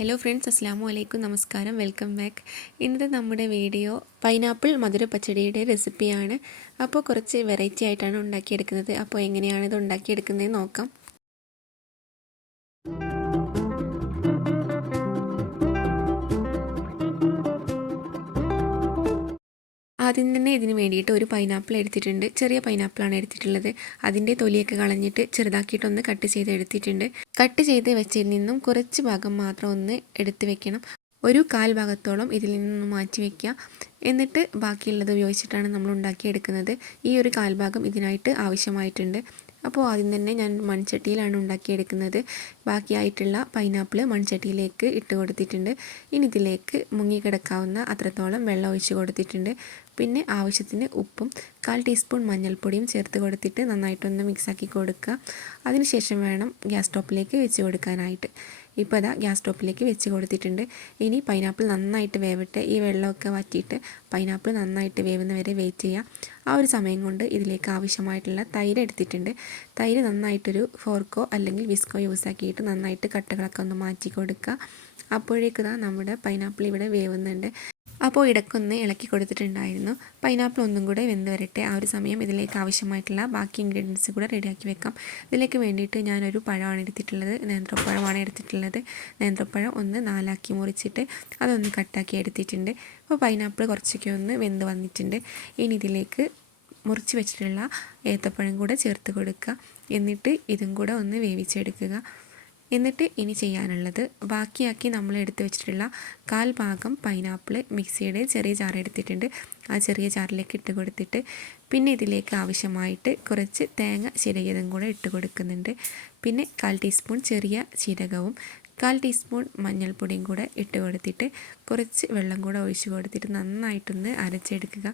Hello friends, അസ്സാമു അലൈക്കും, നമസ്കാരം, welcome back. ഇന്നത്തെ നമ്മുടെ വീഡിയോ പൈനാപ്പിൾ മധുര പച്ചടിയുടെ റെസിപ്പിയാണ്. അപ്പോൾ കുറച്ച് വെറൈറ്റി ആയിട്ടാണ് ഉണ്ടാക്കിയെടുക്കുന്നത്. അപ്പോൾ എങ്ങനെയാണ് ഇത് ഉണ്ടാക്കിയെടുക്കുന്നത് നോക്കാം. ആദ്യം തന്നെ ഇതിന് വേണ്ടിയിട്ട് ഒരു പൈനാപ്പിൾ എടുത്തിട്ടുണ്ട്. ചെറിയ പൈനാപ്പിളാണ് എടുത്തിട്ടുള്ളത്. അതിൻ്റെ തൊലിയൊക്കെ കളഞ്ഞിട്ട് ചെറുതാക്കിയിട്ടൊന്ന് കട്ട് ചെയ്ത് എടുത്തിട്ടുണ്ട്. കട്ട് ചെയ്ത് വെച്ചതിൽ നിന്നും കുറച്ച് ഭാഗം മാത്രം ഒന്ന് എടുത്ത് വെക്കണം. ഒരു കാൽ ഭാഗത്തോളം ഇതിൽ നിന്നും മാറ്റി വയ്ക്കുക. എന്നിട്ട് ബാക്കിയുള്ളത് ഉപയോഗിച്ചിട്ടാണ് നമ്മൾ ഉണ്ടാക്കിയെടുക്കുന്നത്. ഈ ഒരു കാൽഭാഗം ഇതിനായിട്ട് ആവശ്യമായിട്ടുണ്ട്. അപ്പോൾ ആദ്യം തന്നെ ഞാൻ മൺചട്ടിയിലാണ് ഉണ്ടാക്കിയെടുക്കുന്നത്. ബാക്കിയായിട്ടുള്ള പൈനാപ്പിൾ മൺചട്ടിയിലേക്ക് ഇട്ട് കൊടുത്തിട്ടുണ്ട്. ഇനി ഇതിലേക്ക് മുങ്ങിക്കിടക്കാവുന്ന അത്രത്തോളം വെള്ളം ഒഴിച്ച് കൊടുത്തിട്ടുണ്ട്. പിന്നെ ആവശ്യത്തിന് ഉപ്പും 1/4 ടീസ്പൂൺ മഞ്ഞൾപ്പൊടിയും ചേർത്ത് കൊടുത്തിട്ട് നന്നായിട്ടൊന്ന് മിക്സാക്കി കൊടുക്കുക. അതിനുശേഷം വേണം ഗ്യാസ് സ്റ്റോപ്പിലേക്ക് വെച്ച് കൊടുക്കാനായിട്ട്. ഇപ്പോൾ അതാ ഗ്യാസ് സ്റ്റോപ്പിലേക്ക് വെച്ച് കൊടുത്തിട്ടുണ്ട്. ഇനി പൈനാപ്പിൾ നന്നായിട്ട് വേവട്ടെ. ഈ വെള്ളമൊക്കെ വറ്റിയിട്ട് പൈനാപ്പിൾ നന്നായിട്ട് വേവുന്ന വരെ വെയിറ്റ് ചെയ്യുക. ആ ഒരു സമയം കൊണ്ട് ഇതിലേക്ക് ആവശ്യമായിട്ടുള്ള തൈര് എടുത്തിട്ടുണ്ട്. തൈര് നന്നായിട്ടൊരു ഫോർക്കോ അല്ലെങ്കിൽ വിസ്കോ യൂസ് ആക്കിയിട്ട് നന്നായിട്ട് കട്ടകളൊക്കെ ഒന്ന് മാറ്റി കൊടുക്കുക. അപ്പോഴേക്ക് നമ്മുടെ പൈനാപ്പിൾ ഇവിടെ വേവുന്നുണ്ട്. അപ്പോൾ ഇടയ്ക്കൊന്ന് ഇളക്കി കൊടുത്തിട്ടുണ്ടായിരുന്നു. പൈനാപ്പിൾ ഒന്നും കൂടെ വെന്ത് വരട്ടെ. ആ ഒരു സമയം ഇതിലേക്ക് ആവശ്യമായിട്ടുള്ള ബാക്കി ഇൻഗ്രീഡിയൻസ് കൂടെ റെഡിയാക്കി വെക്കാം. ഇതിലേക്ക് വേണ്ടിയിട്ട് ഞാനൊരു പഴമാണ് എടുത്തിട്ടുള്ളത്. നേന്ത്രപ്പഴമാണ് എടുത്തിട്ടുള്ളത്. നേന്ത്രപ്പഴം ഒന്ന് 4ആക്കി മുറിച്ചിട്ട് അതൊന്ന് കട്ടാക്കി എടുത്തിട്ടുണ്ട്. അപ്പോൾ പൈനാപ്പിൾ കുറച്ചൊക്കെ ഒന്ന് വെന്ത് വന്നിട്ടുണ്ട്. ഇനി ഇതിലേക്ക് മുറിച്ച് വെച്ചിട്ടുള്ള ഏത്തപ്പഴം കൂടെ ചേർത്ത് കൊടുക്കുക. എന്നിട്ട് ഇതും കൂടെ ഒന്ന് വേവിച്ചെടുക്കുക. എന്നിട്ട് ഇനി ചെയ്യാനുള്ളത്, ബാക്കിയാക്കി നമ്മൾ എടുത്ത് വെച്ചിട്ടുള്ള 1/4 ഭാഗം പൈനാപ്പിൾ മിക്സിയുടെ ചെറിയ ജാർ എടുത്തിട്ടുണ്ട്. ആ ചെറിയ ജാറിലേക്ക് ഇട്ട് കൊടുത്തിട്ട് പിന്നെ ഇതിലേക്ക് ആവശ്യമായിട്ട് കുറച്ച് തേങ്ങ ചിരകിയതും കൂടെ ഇട്ട് കൊടുക്കുന്നുണ്ട്. പിന്നെ 1/4 ടീസ്പൂൺ ചെറിയ ജീരകവും 1/4 ടീസ്പൂൺ മഞ്ഞൾപ്പൊടിയും കൂടെ ഇട്ട് കൊടുത്തിട്ട് കുറച്ച് വെള്ളം കൂടെ ഒഴിച്ച് കൊടുത്തിട്ട് നന്നായിട്ടൊന്ന് അരച്ചെടുക്കുക.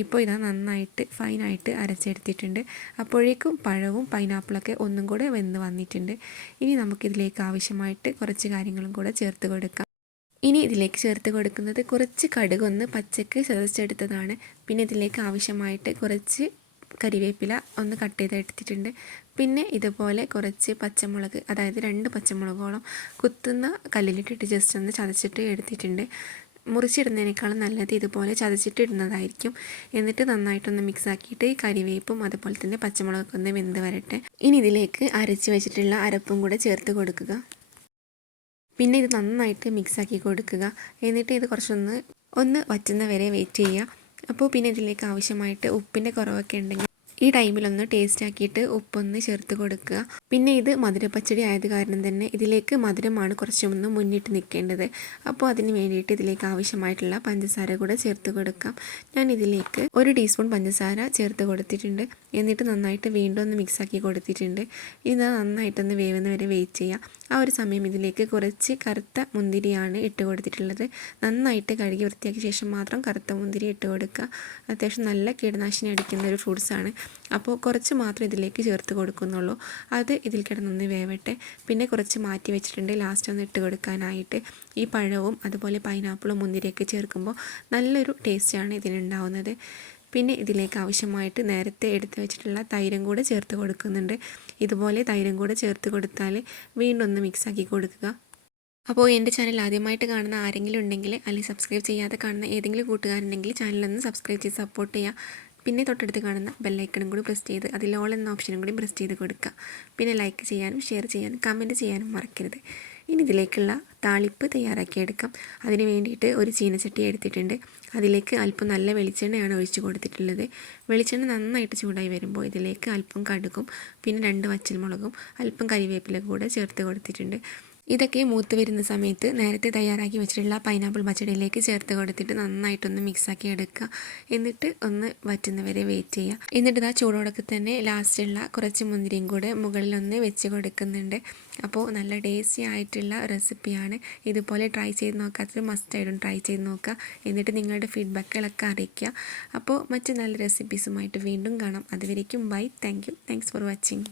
ഇപ്പോൾ ഇതാ നന്നായിട്ട് ഫൈനായിട്ട് അരച്ചെടുത്തിട്ടുണ്ട്. അപ്പോഴേക്കും പഴവും പൈനാപ്പിളൊക്കെ ഒന്നും കൂടെ വെന്ത് വന്നിട്ടുണ്ട്. ഇനി നമുക്കിതിലേക്ക് ആവശ്യമായിട്ട് കുറച്ച് കാര്യങ്ങളും കൂടെ ചേർത്ത് കൊടുക്കാം. ഇനി ഇതിലേക്ക് ചേർത്ത് കൊടുക്കുന്നത് കുറച്ച് കടുകൊന്ന് പച്ചക്ക് ചതച്ചെടുത്തതാണ്. പിന്നെ ഇതിലേക്ക് ആവശ്യമായിട്ട് കുറച്ച് കരിവേപ്പില ഒന്ന് കട്ട് ചെയ്ത് എടുത്തിട്ടുണ്ട്. പിന്നെ ഇതുപോലെ കുറച്ച് പച്ചമുളക്, അതായത് 2 പച്ചമുളകോളം കുത്തുന്ന കല്ലിലിട്ടിട്ട് ജസ്റ്റ് ഒന്ന് ചതച്ചിട്ട് എടുത്തിട്ടുണ്ട്. മുറിച്ചിടുന്നതിനേക്കാളും നല്ലത് ഇതുപോലെ ചതച്ചിട്ട് ഇടുന്നതായിരിക്കും. എന്നിട്ട് നന്നായിട്ടൊന്ന് മിക്സ് ആക്കിയിട്ട് കരിവേപ്പും അതുപോലെ തന്നെ പച്ചമുളകൊക്കെ ഒന്ന് വെന്ത് വരട്ടെ. ഇനി ഇതിലേക്ക് അരച്ച് വെച്ചിട്ടുള്ള അരപ്പും കൂടെ ചേർത്ത് കൊടുക്കുക. പിന്നെ ഇത് നന്നായിട്ട് മിക്സാക്കി കൊടുക്കുക. എന്നിട്ട് ഇത് കുറച്ചൊന്ന് വറ്റുന്ന വരെ വെയിറ്റ് ചെയ്യുക. അപ്പോൾ പിന്നെ ഇതിലേക്ക് ആവശ്യമായിട്ട് ഉപ്പിൻ്റെ കുറവൊക്കെ ഉണ്ടെങ്കിൽ ഈ ടൈമിലൊന്ന് ടേസ്റ്റ് ആക്കിയിട്ട് ഉപ്പൊന്ന് ചേർത്ത് കൊടുക്കുക. പിന്നെ ഇത് മധുരപ്പച്ചടി ആയത് കാരണം തന്നെ ഇതിലേക്ക് മധുരമാണ് കുറച്ചൊന്ന് മുന്നിട്ട് നിൽക്കേണ്ടത്. അപ്പോൾ അതിന് വേണ്ടിയിട്ട് ഇതിലേക്ക് ആവശ്യമായിട്ടുള്ള പഞ്ചസാര കൂടെ ചേർത്ത് കൊടുക്കാം. ഞാൻ ഇതിലേക്ക് 1 ടീസ്പൂൺ പഞ്ചസാര ചേർത്ത് കൊടുത്തിട്ടുണ്ട്. എന്നിട്ട് നന്നായിട്ട് വീണ്ടും ഒന്ന് മിക്സാക്കി കൊടുത്തിട്ടുണ്ട്. ഇത് നന്നായിട്ടൊന്ന് വേവുന്ന വരെ വെയിറ്റ് ചെയ്യുക. ആ ഒരു സമയം ഇതിലേക്ക് കുറച്ച് കറുത്ത മുന്തിരിയാണ് ഇട്ട് കൊടുത്തിട്ടുള്ളത്. നന്നായിട്ട് കഴുകി വൃത്തിയാക്കിയ ശേഷം മാത്രം കറുത്ത മുന്തിരി ഇട്ട് കൊടുക്കുക. അത്യാവശ്യം നല്ല കീടനാശിനി അടിക്കുന്ന ഒരു ഫ്രൂട്ട്സാണ്. അപ്പോൾ കുറച്ച് മാത്രം ഇതിലേക്ക് ചേർത്ത് കൊടുക്കുന്നുള്ളൂ. അത് ഇതിൽ കിടന്നൊന്ന് വേവട്ടെ. പിന്നെ കുറച്ച് മാറ്റി വെച്ചിട്ടുണ്ട് ലാസ്റ്റ് ഒന്ന് ഇട്ട് കൊടുക്കാനായിട്ട്. ഈ പഴവും അതുപോലെ പൈനാപ്പിളും മുന്തിരിയൊക്കെ ചേർക്കുമ്പോൾ നല്ലൊരു ടേസ്റ്റാണ് ഇതിനുണ്ടാവുന്നത്. പിന്നെ ഇതിലേക്ക് ആവശ്യമായിട്ട് നേരത്തെ എടുത്ത് വെച്ചിട്ടുള്ള തൈരും കൂടെ ചേർത്ത് കൊടുക്കുന്നുണ്ട്. ഇതുപോലെ തൈരും കൂടെ ചേർത്ത് കൊടുത്താൽ വീണ്ടും ഒന്ന് മിക്സാക്കി കൊടുക്കുക. അപ്പോൾ എൻ്റെ ചാനൽ ആദ്യമായിട്ട് കാണുന്ന ആരെങ്കിലും ഉണ്ടെങ്കിൽ, അല്ലെങ്കിൽ സബ്സ്ക്രൈബ് ചെയ്യാതെ കാണുന്ന ഏതെങ്കിലും കൂട്ടുകാരുണ്ടെങ്കിൽ ചാനലൊന്ന് സബ്സ്ക്രൈബ് ചെയ്ത് സപ്പോർട്ട് ചെയ്യുക. പിന്നെ തൊട്ടടുത്ത് കാണുന്ന ബെല്ലൈക്കണും കൂടി പ്രസ് ചെയ്ത് അതിൽ ഓൾ എന്ന ഓപ്ഷനും കൂടി പ്രസ് ചെയ്ത് കൊടുക്കുക. പിന്നെ ലൈക്ക് ചെയ്യാനും ഷെയർ ചെയ്യാനും കമൻറ്റ് ചെയ്യാനും മറക്കരുത്. ഇനി ഇതിലേക്കുള്ള താളിപ്പ് തയ്യാറാക്കിയെടുക്കാം. അതിന് വേണ്ടിയിട്ട് ഒരു ചീനച്ചട്ടി എടുത്തിട്ടുണ്ട്. അതിലേക്ക് അല്പം നല്ല വെളിച്ചെണ്ണയാണ് ഒഴിച്ച് കൊടുത്തിട്ടുള്ളത്. വെളിച്ചെണ്ണ നന്നായിട്ട് ചൂടായി വരുമ്പോൾ ഇതിലേക്ക് അല്പം കടുകും പിന്നെ 2 വറ്റൽമുളകും അല്പം കരിവേപ്പില കൂടെ ചേർത്ത് കൊടുത്തിട്ടുണ്ട്. ഇതൊക്കെ മൂത്ത് വരുന്ന സമയത്ത് നേരത്തെ തയ്യാറാക്കി വെച്ചിട്ടുള്ള പൈനാപ്പിൾ പച്ചടിയിലേക്ക് ചേർത്ത് കൊടുത്തിട്ട് നന്നായിട്ടൊന്ന് മിക്സാക്കി എടുക്കുക. എന്നിട്ട് ഒന്ന് വറ്റുന്നവരെ വെയിറ്റ് ചെയ്യുക. എന്നിട്ട് ഇതാ ചൂടോടൊക്കെ തന്നെ ലാസ്റ്റുള്ള കുറച്ച് മുന്തിരിയും കൂടെ മുകളിലൊന്ന് വെച്ച് കൊടുക്കുന്നുണ്ട്. അപ്പോൾ നല്ല ടേസ്റ്റി ആയിട്ടുള്ള റെസിപ്പിയാണ്. ഇതുപോലെ ട്രൈ ചെയ്ത് നോക്കാത്തത് മസ്റ്റായിട്ടും ട്രൈ ചെയ്ത് നോക്കുക. എന്നിട്ട് നിങ്ങളുടെ ഫീഡ്ബാക്കുകളൊക്കെ അറിയിക്കുക. അപ്പോൾ മറ്റ് നല്ല റെസിപ്പീസുമായിട്ട് വീണ്ടും കാണാം. അതുവരേക്കും ബൈ. Thanks for watching.